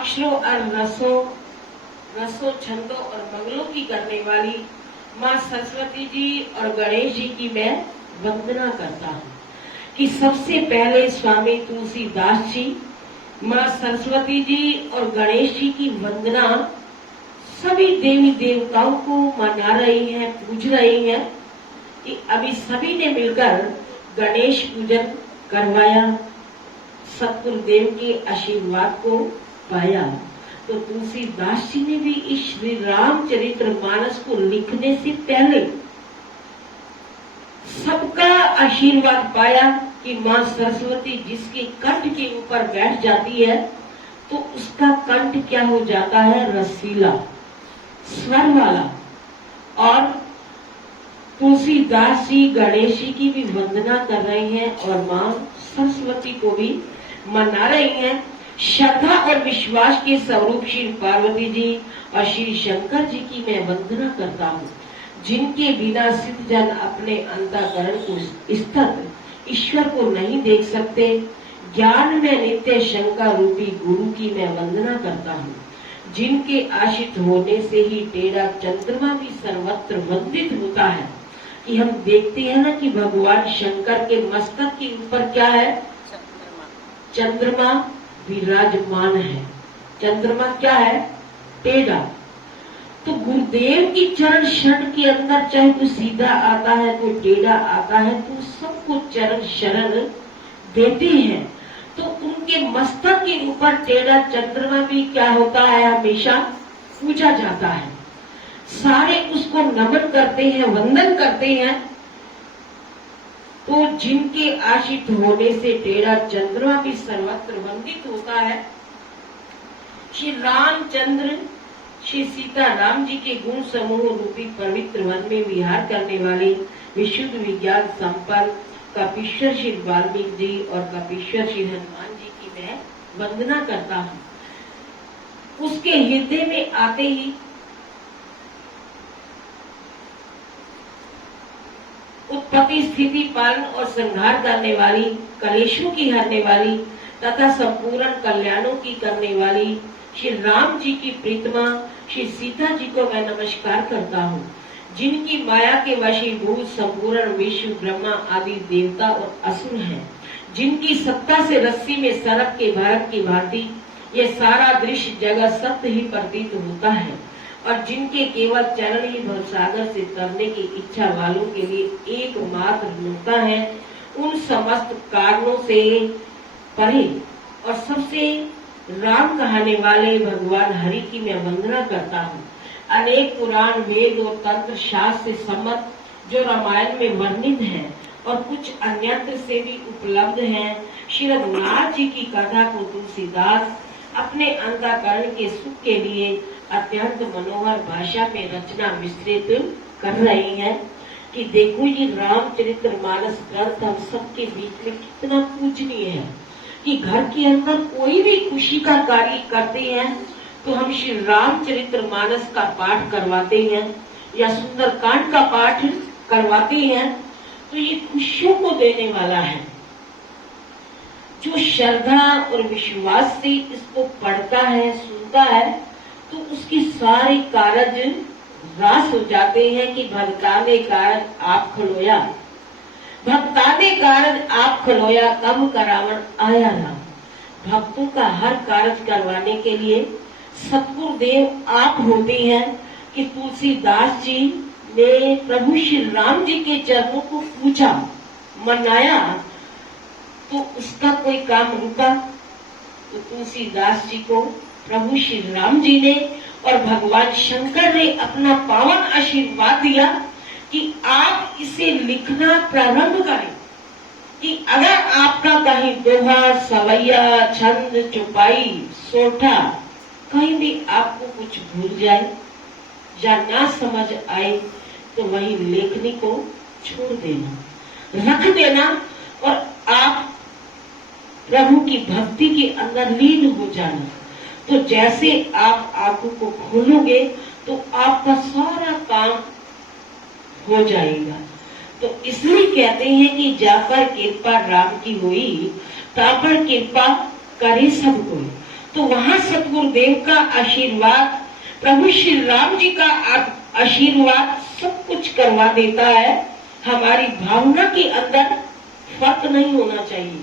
अक्षरों और रसों छंदों और मंगलों की करने वाली माँ सरस्वती जी और गणेश जी की मैं वंदना करता हूँ कि सबसे पहले स्वामी तुलसीदास जी, माँ सरस्वती जी और गणेश जी की वंदना सभी देवी देवताओं को मना रही हैं, पूज रही हैं कि अभी सभी ने मिलकर गणेश पूजन करवाया, सतगुरुदेव के आशीर्वाद को पाया। तो तुलसीदास जी ने भी इस श्री रामचरितमानस को लिखने से पहले सबका आशीर्वाद पाया कि माँ सरस्वती जिसके कंठ के ऊपर बैठ जाती है तो उसका कंठ क्या हो जाता है, रसीला, स्वर वाला। और तुलसीदास जी गणेश जी की भी वंदना कर रहे हैं और माँ सरस्वती को भी मना रही हैं। श्रद्धा और विश्वास के स्वरूप श्री पार्वती जी और श्री शंकर जी की मैं वंदना करता हूँ, जिनके बिना सिद्ध जन अपने अंतःकरण को स्थित ईश्वर को नहीं देख सकते। ज्ञान में नित्य शंकर रूपी गुरु की मैं वंदना करता हूँ, जिनके आश्रित होने से ही टेढ़ा चंद्रमा भी सर्वत्र वंदित होता है। कि हम देखते हैं ना कि भगवान शंकर के मस्तक के ऊपर क्या है, चंद्रमा विराजमान है। चंद्रमा क्या है, टेढ़ा। तो गुरुदेव की चरण शरण के अंदर चाहे कोई सीधा आता है कोई टेढ़ा आता है तो सबको चरण शरण देते हैं। तो उनके मस्तक के ऊपर टेढ़ा चंद्रमा भी क्या होता है, हमेशा पूजा जाता है। सारे उसको नमन करते हैं, वंदन करते हैं। तो जिनके आश्रित होने से टेढ़ा चंद्रमा भी सर्वत्र वंदित होता है। श्री रामचंद्र श्री सीता राम जी के गुण समूह रूपी पवित्र वन में विहार करने वाले विशुद्ध विज्ञान संपन्न कपीश्वर श्री वाल्मीकि जी और कपीश्वर श्री हनुमान जी की मैं वंदना करता हूँ। उसके हृदय में आते ही उत्पत्ति स्थिति पालन और संहार करने वाली, कलेशों की हरने वाली तथा संपूर्ण कल्याणों की करने वाली श्री राम जी की प्रीतमा श्री सीता जी को मैं नमस्कार करता हूँ, जिनकी माया के वशीभूत संपूर्ण विश्व ब्रह्मा आदि देवता और असुर हैं, जिनकी सत्ता से रस्सी में सरक के भारत की भांति ये सारा दृश्य जगत सत्य ही प्रतीत होता है और जिनके केवल चरण ही भवसागर से तरने की इच्छा वालों के लिए एकमात्र नुकता है। उन समस्त कारणों से परे और सबसे राम कहने वाले भगवान हरि की मैं वंदना करता हूँ। अनेक पुराण वेद और तंत्र शास्त्र से सम्मत जो रामायण में वर्णित है और कुछ अन्यत्र से भी उपलब्ध है, श्री रघुनाथ जी की कथा को तुलसीदास अपने अंतःकरण के सुख के लिए अत्यंत मनोहर भाषा में रचना मिश्रित कर रही हैं। कि देखो ये रामचरितमानस ग्रंथ हम सबके बीच में कितना पूजनीय है कि घर के अंदर कोई भी खुशी का कार्य करते हैं तो हम श्री रामचरितमानस का पाठ करवाते हैं या सुंदरकांड का पाठ करवाते हैं। तो ये खुशियों को देने वाला है। जो श्रद्धा और विश्वास से इसको पढ़ता है, सुनता है तो उसकी सारी कारज रास हो जाते हैं। कि भक्ताने कारज आप खलोया, भक्ताने कारज आप खलोया, कम करावन आया ना। भक्तों का हर कार्य करवाने के लिए सतगुरुदेव आप होते हैं। कि तुलसीदास जी ने प्रभु श्री राम जी के चरणों को पूछा, मनाया, तो उसका कोई काम रुका? तो तुलसीदास जी को प्रभु श्री राम जी ने और भगवान शंकर ने अपना पावन आशीर्वाद दिया कि आप इसे लिखना प्रारंभ करें। कि अगर आपका कहीं दोहा, सवैया, छंद, चौपाई, सोठा कहीं भी आपको कुछ भूल जाए या ना समझ आए तो वही लेखनी को छोड़ देना, रख देना और आप प्रभु की भक्ति के अंदर लीन हो जाना। तो जैसे आप आंखों को खोलोगे तो आपका सारा काम हो जाएगा। तो इसलिए कहते हैं कि जा पर कृपा राम की हुई, ता पर कृपा करे सब कोई। तो वहां सतगुरुदेव का आशीर्वाद, प्रभु श्री राम जी का आशीर्वाद सब कुछ करवा देता है। हमारी भावना के अंदर फर्क नहीं होना चाहिए।